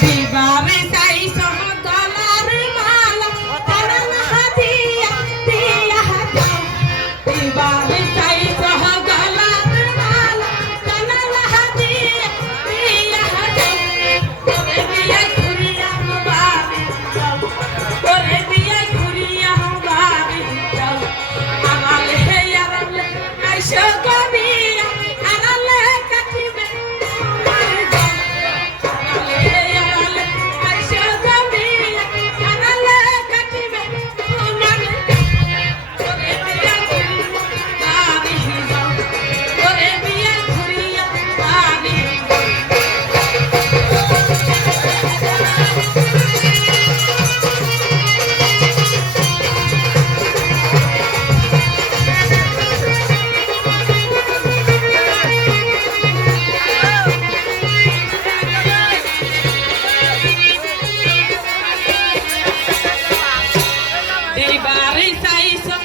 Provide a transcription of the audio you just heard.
দিবারে চাই সহ গলার মালা তারা না দিয়া দিয়া যাও দিবারে চাই সহ গলার মালা তারা না দিয়া দিয়া যাও করে বিয়ে ঘুরিয়া বাড়ি যাও করে বিয়ে ঘুরিয়া বাড়ি যাও আড়ালে হে আড়ালে আইসো গবিয়া আড়ালে কাটিবে তোমার যাও আড়ালে আইসো গবিয়া আড়ালে কাটিবে তোমার করে বিয়ে ঘুরিয়া বাড়ি যাও করে বিয়ে ঘুরিয়া বাড়ি দিবারে চাইছো